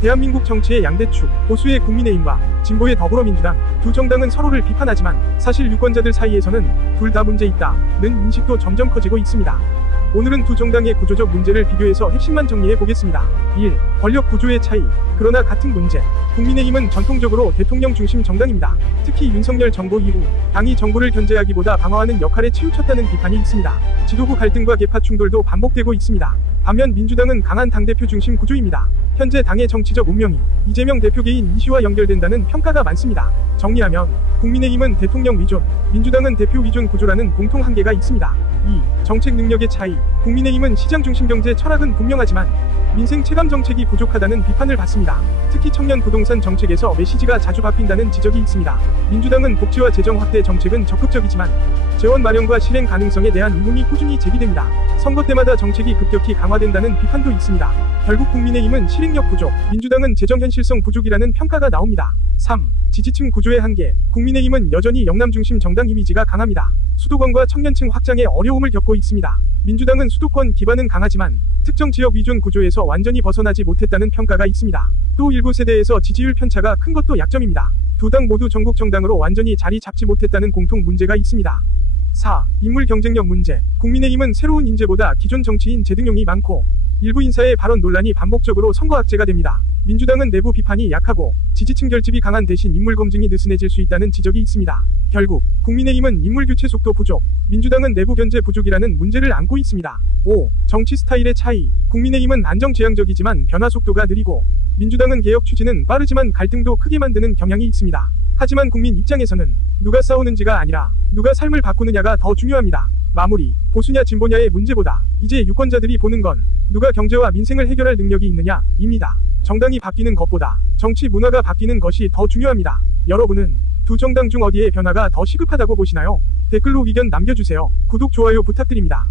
대한민국 정치의 양대축, 보수의 국민의힘과 진보의 더불어민주당 두 정당은 서로를 비판하지만 사실 유권자들 사이에서는 둘 다 문제 있다는 인식도 점점 커지고 있습니다. 오늘은 두 정당의 구조적 문제를 비교해서 핵심만 정리해 보겠습니다. 1. 권력 구조의 차이. 그러나 같은 문제. 국민의힘은 전통적으로 대통령 중심 정당입니다. 특히 윤석열 정부 이후 당이 정부를 견제하기보다 방어하는 역할에 치우쳤다는 비판이 있습니다. 지도부 갈등과 계파 충돌도 반복되고 있습니다. 반면 민주당은 강한 당대표 중심 구조입니다. 현재 당의 정치적 운명이 이재명 대표 개인 이슈와 연결된다는 평가가 많습니다. 정리하면 국민의힘은 대통령 위존, 민주당은 대표 위존 구조라는 공통 한계가 있습니다. 2. 정책 능력의 차이. 국민의힘은 시장 중심 경제 철학은 분명하지만 민생 체감 정책이 부족하다는 비판을 받습니다. 특히 청년 부동산 정책에서 메시지가 자주 바뀐다는 지적이 있습니다. 민주당은 복지와 재정 확대 정책은 적극적이지만 재원 마련과 실행 가능성에 대한 의문이 꾸준히 제기됩니다. 선거 때마다 정책이 급격히 강화된다는 비판도 있습니다. 결국 국민의힘은 실행력 부족, 민주당은 재정 현실성 부족이라는 평가가 나옵니다. 3. 지지층 구조의 한계. 국민의힘은 여전히 영남 중심 정당 이미지가 강합니다. 수도권과 청년층 확장에 어려움을 겪고 있습니다. 민주당은 수도권 기반은 강하지만 특정 지역 위존 구조에서 완전히 벗어나지 못했다는 평가가 있습니다. 또 일부 세대에서 지지율 편차가 큰 것도 약점입니다. 두 당 모두 전국 정당으로 완전히 자리 잡지 못했다는 공통 문제가 있습니다. 4. 인물 경쟁력 문제. 국민의힘은 새로운 인재보다 기존 정치인 재등용이 많고 일부 인사의 발언 논란이 반복적으로 선거 악재가 됩니다. 민주당은 내부 비판이 약하고 지지층 결집이 강한 대신 인물 검증이 느슨해질 수 있다는 지적이 있습니다. 결국 국민의힘은 인물 교체 속도 부족, 민주당은 내부 견제 부족이라는 문제를 안고 있습니다. 5. 정치 스타일의 차이. 국민의힘은 안정지향적이지만 변화 속도가 느리고 민주당은 개혁 추진은 빠르지만 갈등도 크게 만드는 경향이 있습니다. 하지만 국민 입장에서는 누가 싸우는지가 아니라 누가 삶을 바꾸느냐가 더 중요합니다. 마무리. 보수냐 진보냐의 문제보다 이제 유권자들이 보는 건 누가 경제와 민생을 해결할 능력이 있느냐입니다. 정당이 바뀌는 것보다 정치 문화가 바뀌는 것이 더 중요합니다. 여러분은 두 정당 중 어디에 변화가 더 시급하다고 보시나요? 댓글로 의견 남겨주세요. 구독, 좋아요 부탁드립니다.